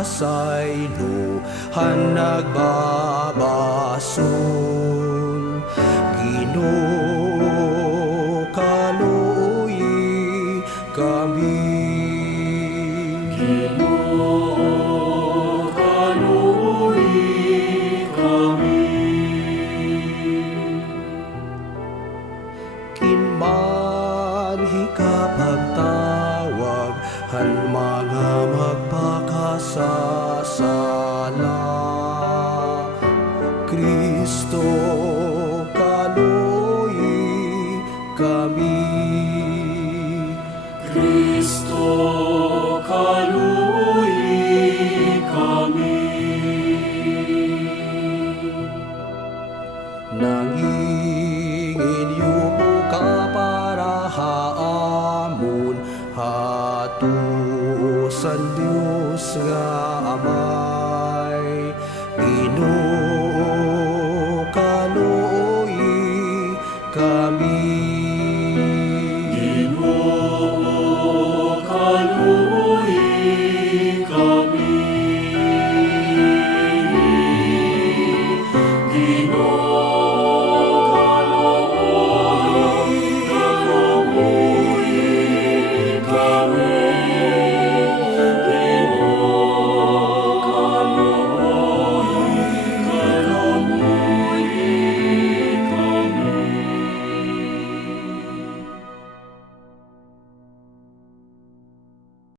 kasaylohan nagbabasol. Ginoo, kaluoy kami. Ginoo, kaluoy kami. Kinmanhi kapagtawag han mga magpakasasala. Kristo, kaluoy kami. Kristo, kaluoy kami. Nangingin ka para haamon hatusan Dios nga Amay. Ginoo,